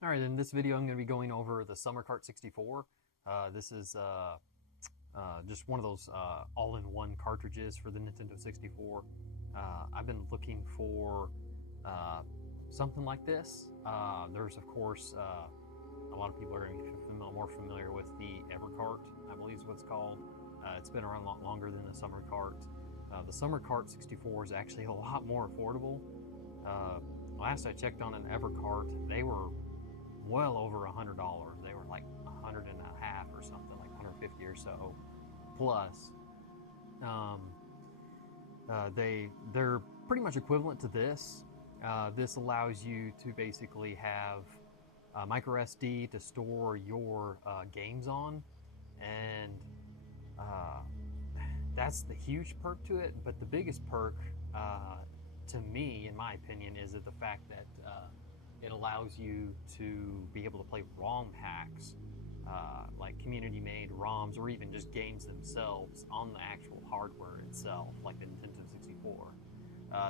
All right, in this video I'm going to be going over the Summer Cart 64. This is just one of those all-in-one cartridges for the Nintendo 64. I've been looking for something like this. There's, of course, a lot of people are going to be more familiar with the EverCart, I believe is what it's called. It's been around a lot longer than the Summer Cart. The Summer Cart 64 is actually a lot more affordable. Last I checked on an EverCart, they were well over $100. They were like 100 and a half or something, like 150 or so plus. They're pretty much equivalent to this. This allows you to basically have micro SD to store your games on, and that's the huge perk to it. But the biggest perk, to me, in my opinion, is that the fact that it allows you to be able to play ROM hacks, like community-made ROMs, or even just games themselves on the actual hardware itself, like the Nintendo 64.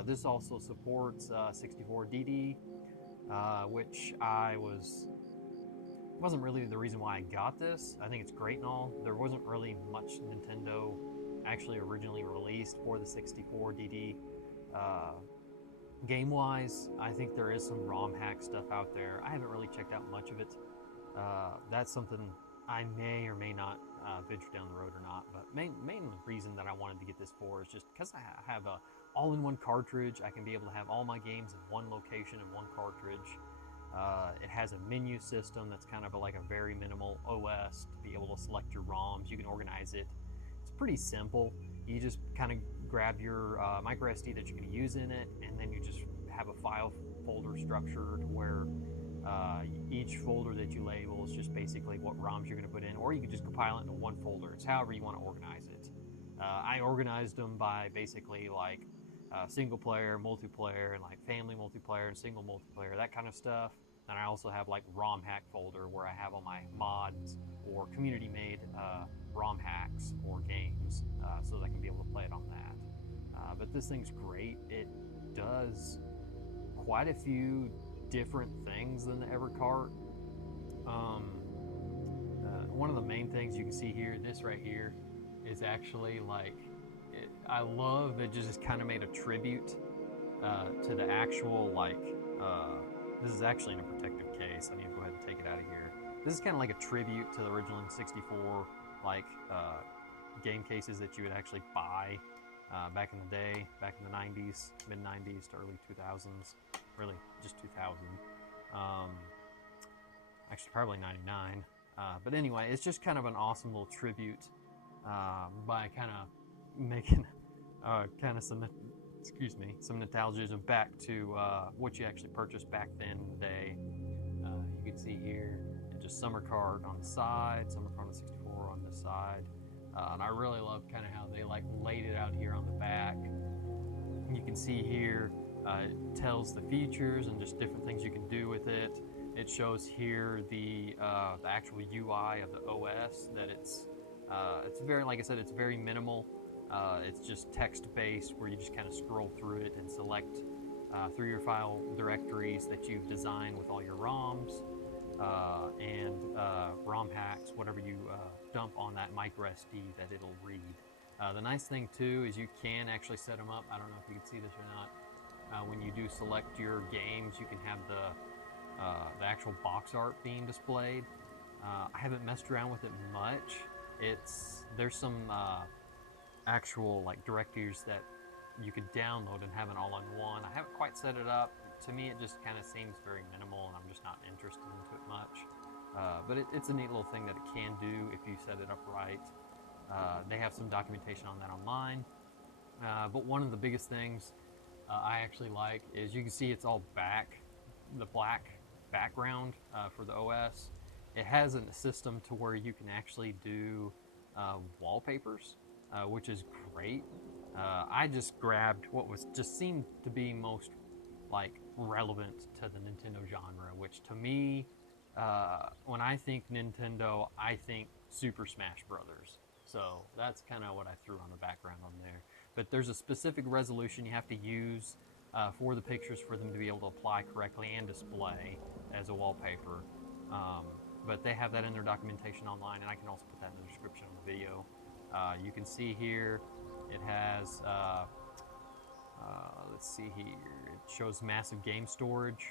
This also supports 64DD, which wasn't really the reason why I got this. I think it's great and all. There wasn't really much Nintendo actually originally released for the 64DD. Game-wise, I think there is some ROM hack stuff out there. I haven't really checked out much of it. That's something I may or may not venture down the road or not. But main reason that I wanted to get this for is just because I have a all-in-one cartridge. I can be able to have all my games in one location in one cartridge. It has a menu system that's kind of like a very minimal OS to be able to select your ROMs. You can organize it. It's pretty simple. You just kind of grab your micro SD that you're going to use in it, and then you just have a file folder structure to where each folder that you label is just basically what ROMs you're going to put in, or you can just compile it into one folder. It's however you want to organize it. I organized them by basically like single player, multiplayer, and like family multiplayer and single multiplayer, that kind of stuff. And I also have like ROM hack folder where I have all my mods or community made ROM hacks or games, so that I can be able to play it on that. But this thing's great. It does quite a few different things than the EverCart. One of the main things you can see here, this right here, is actually like, I love that just kind of made a tribute to the actual, like, this is actually in a protective case. I need to go ahead and take it out of here. This is kind of like a tribute to the original 64, like, game cases that you would actually buy back in the day, back in the 90s, mid-90s to early 2000s, really just 2000. Actually, probably 99. But anyway, it's just kind of an awesome little tribute by kind of making kind of some nostalgia back to what you actually purchased back then in the day. You can see here, just Summer Cart on the side, Summer Cart on the 64 on this side. And I really love kind of how they like laid it out here on the back. You can see here, it tells the features and just different things you can do with it. It shows here the actual UI of the OS, that it's very, like I said, it's very minimal. It's just text-based, where you just kind of scroll through it and select through your file directories that you've designed with all your ROMs and ROM hacks, whatever you dump on that micro SD that it'll read. The nice thing too is you can actually set them up. I don't know if you can see this or not. When you do select your games, you can have the actual box art being displayed. I haven't messed around with it much. There's some actual like directories that you could download and have it all in one. I haven't quite set it up. To me, it just kind of seems very minimal, and I'm just not interested into it much. But it's a neat little thing that it can do if you set it up right. They have some documentation on that online. But one of the biggest things I actually like is you can see it's all the black background for the OS. It has a system to where you can actually do wallpapers, which is great. I just grabbed what just seemed to be most like relevant to the Nintendo genre, which to me, when I think Nintendo, I think Super Smash Brothers. So that's kind of what I threw on the background on there. But there's a specific resolution you have to use for the pictures for them to be able to apply correctly and display as a wallpaper. But they have that in their documentation online, and I can also put that in the description of the video. You can see here it has, let's see here, it shows massive game storage,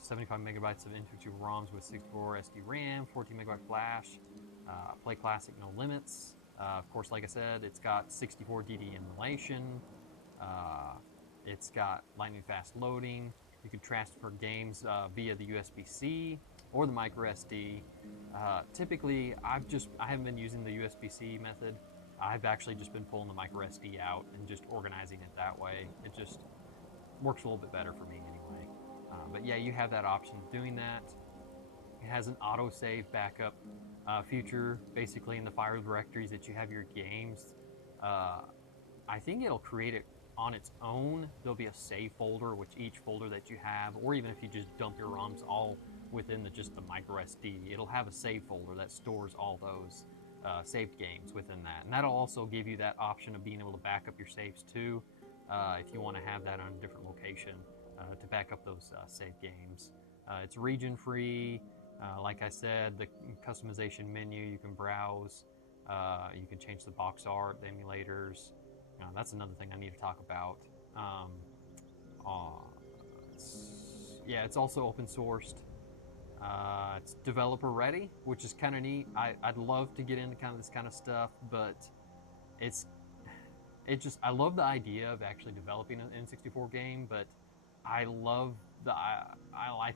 75 megabytes of N64 ROMs with 64 SD RAM, 14 megabyte flash, play classic, no limits. Of course, like I said, it's got 64 DD emulation. It's got lightning fast loading. You can transfer games via the USB-C or the micro SD. Typically, I haven't been using the USB-C method. I've actually just been pulling the micro SD out and just organizing it that way. It just works a little bit better for me anyway. But yeah, you have that option of doing that. It has an auto-save backup feature, basically in the file directories that you have your games. I think it'll create it on its own. There'll be a save folder, which each folder that you have, or even if you just dump your ROMs all within just the micro SD, it'll have a save folder that stores all those saved games within that. And that'll also give you that option of being able to back up your saves too, if you want to have that on a different location to back up those saved games. It's region free. Like I said, the customization menu, you can browse, you can change the box art, the emulators. That's another thing I need to talk about. It's also open sourced. It's developer ready, which is kind of neat. I'd love to get into kind of this kind of stuff, but I love the idea of actually developing an N64 game, but I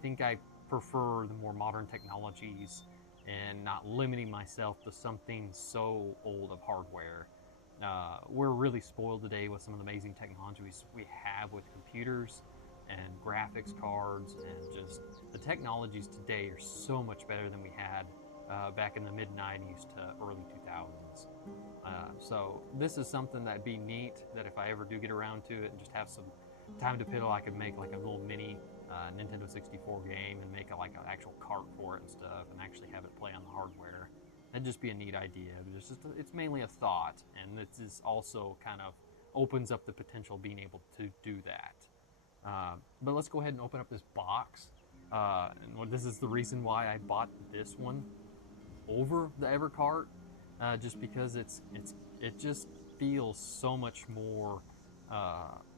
think I prefer the more modern technologies and not limiting myself to something so old of hardware. We're really spoiled today with some of the amazing technologies we have with computers and graphics cards, and just the technologies today are so much better than we had back in the mid-90s to early 2000s. So this is something that'd be neat, that if I ever do get around to it and just have some time to piddle, I could make like a little mini Nintendo 64 game and make like an actual cart for it and stuff, and actually have it play on the hardware. That'd just be a neat idea. It's mainly a thought, and this is also kind of opens up the potential of being able to do that. But let's go ahead and open up this box. And this is the reason why I bought this one over the EverCart, just because it just feels so much more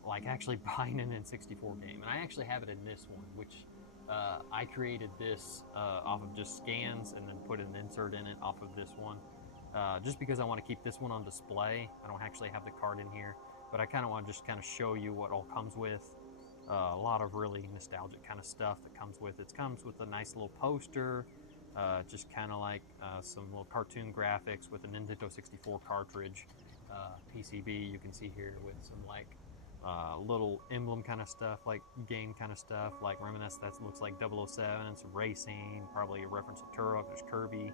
like actually buying an N64 game. And I actually have it in this one, which I created this off of just scans and then put an insert in it off of this one, just because I want to keep this one on display. I don't actually have the card in here, but I kind of want to just kind of show you what all comes with. A lot of really nostalgic kind of stuff that comes with it. It comes with a nice little poster, just kind of like some little cartoon graphics with a Nintendo 64 Cartridge PCB. You can see here with some like little emblem kind of stuff, like game kind of stuff, like reminiscent. That looks like 007, some racing, probably a reference to Turok. There's Kirby,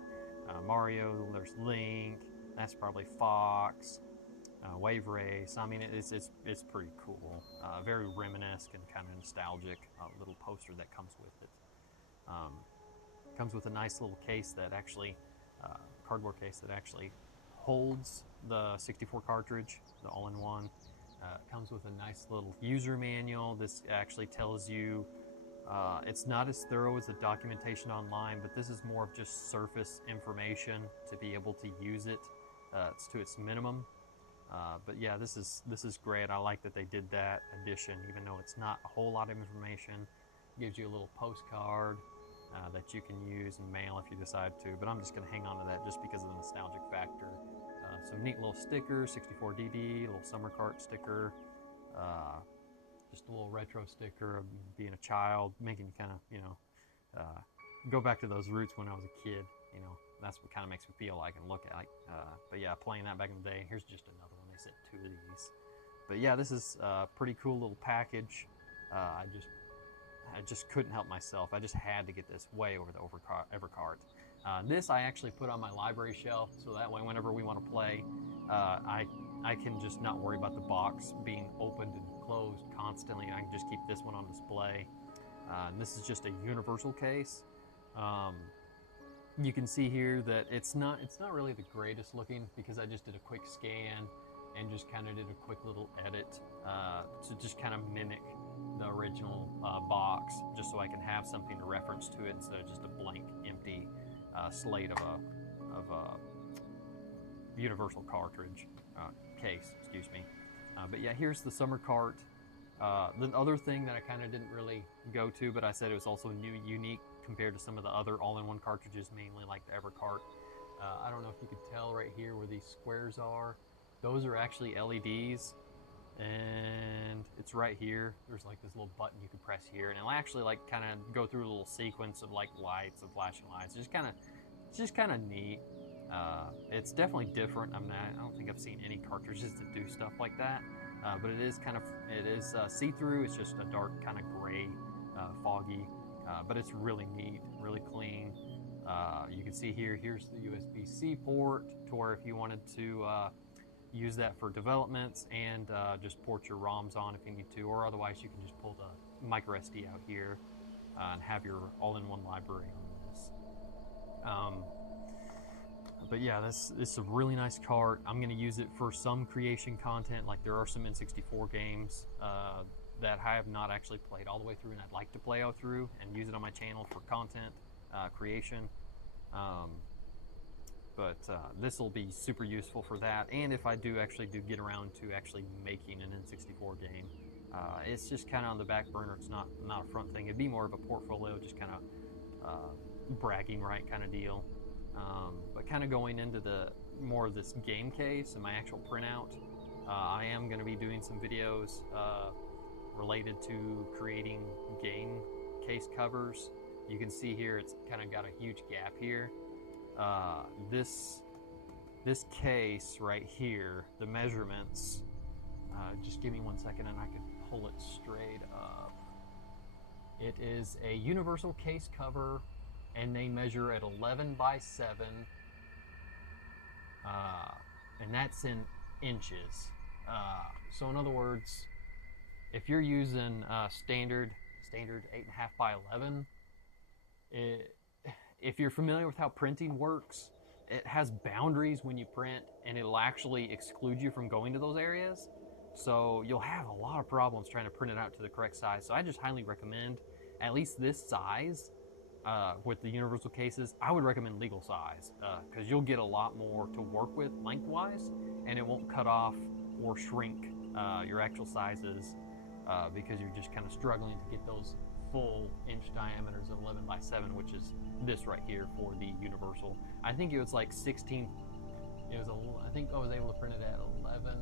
Mario, there's Link. That's probably Fox. Wave Race. I mean, it's pretty cool. Very reminiscent and kind of nostalgic little poster that comes with it. Comes with a nice little case that actually, cardboard case that actually holds the 64 cartridge, the all-in-one. Comes with a nice little user manual. This actually tells you, it's not as thorough as the documentation online, but this is more of just surface information to be able to use it. It's to its minimum. But yeah, this is great. I like that they did that addition, even though it's not a whole lot of information. It gives you a little postcard that you can use and mail if you decide to, but I'm just going to hang on to that just because of the nostalgic factor. Some neat little stickers, 64DD, a little summer cart sticker, just a little retro sticker of being a child, making you kind of, go back to those roots when I was a kid, That's what kind of makes me feel like and look like. But yeah, playing that back in the day. Here's just another one. They sent 2 of these. But yeah, this is a pretty cool little package. I just couldn't help myself. I just had to get this way over the EverCart. This I actually put on my library shelf, so that way whenever we want to play, I can just not worry about the box being opened and closed constantly. I can just keep this one on display. This is just a universal case. You can see here that it's not really the greatest looking, because I just did a quick scan and just kind of did a quick little edit to just kind of mimic the original box, just so I can have something to reference to it instead of just a blank, empty slate of a Universal Cartridge case, excuse me. But yeah, here's the summer cart. The other thing that I kind of didn't really go to, but I said it was also new, unique compared to some of the other all-in-one cartridges, mainly like the EverCart. I don't know if you could tell right here where these squares are. Those are actually LEDs, and it's right here. There's like this little button you can press here, and it'll actually like kind of go through a little sequence of like lights, of flashing lights. It's just kind of neat. It's definitely different. I don't think I've seen any cartridges that do stuff like that. But it is see-through. It's just a dark kind of gray, foggy, but it's really neat, really clean. You can see here's the USB-C port to where if you wanted to use that for developments and just port your ROMs on if you need to, or otherwise you can just pull the micro SD out here and have your all-in-one library on this. But yeah, this is a really nice cart. I'm going to use it for some creation content. Like there are some N64 games that I have not actually played all the way through, and I'd like to play all through and use it on my channel for content creation. But this will be super useful for that. And if I do get around to actually making an N64 game, it's just kind of on the back burner. It's not a front thing. It'd be more of a portfolio, just kind of bragging right kind of deal. But kind of going into more of this game case and my actual printout, I am going to be doing some videos related to creating game case covers. You can see here it's kind of got a huge gap here. This case right here, the measurements, just give me 1 second and I can pull it straight up. It is a universal case cover, and they measure at 11 by 7, and that's in inches. So in other words, if you're using standard 8.5 by 11, if you're familiar with how printing works, it has boundaries when you print, and it'll actually exclude you from going to those areas. So you'll have a lot of problems trying to print it out to the correct size. So I just highly recommend at least this size. With the universal cases, I would recommend legal size because you'll get a lot more to work with lengthwise, and it won't cut off or shrink your actual sizes because you're just kind of struggling to get those full inch diameters of 11 by 7, which is this right here for the universal. I think it was like 16. I think I was able to print it at 11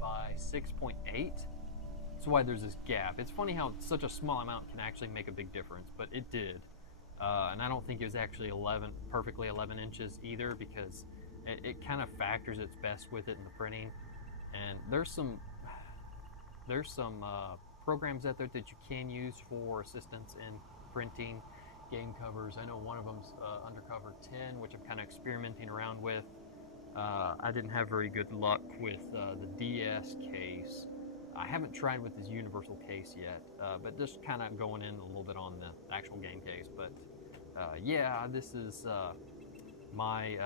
by 6.8. That's why there's this gap. It's funny how such a small amount can actually make a big difference, but it did. And I don't think it was actually perfectly 11 inches either, because it kind of factors its best with it in the printing. And there's some programs out there that you can use for assistance in printing game covers. I know one of them's Undercover 10, which I'm kind of experimenting around with. I didn't have very good luck with the DS case. I haven't tried with this universal case yet, but just kind of going in a little bit on the actual game case. But yeah, this is my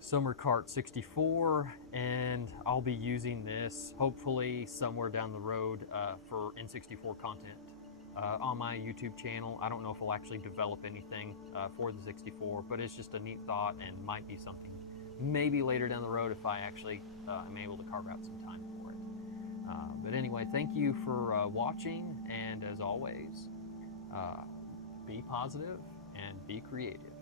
Summer Cart 64, and I'll be using this hopefully somewhere down the road for N64 content on my YouTube channel. I don't know if I'll actually develop anything for the 64, but it's just a neat thought and might be something maybe later down the road if I actually am able to carve out some time for it. But anyway, thank you for watching, and as always, be positive and be creative.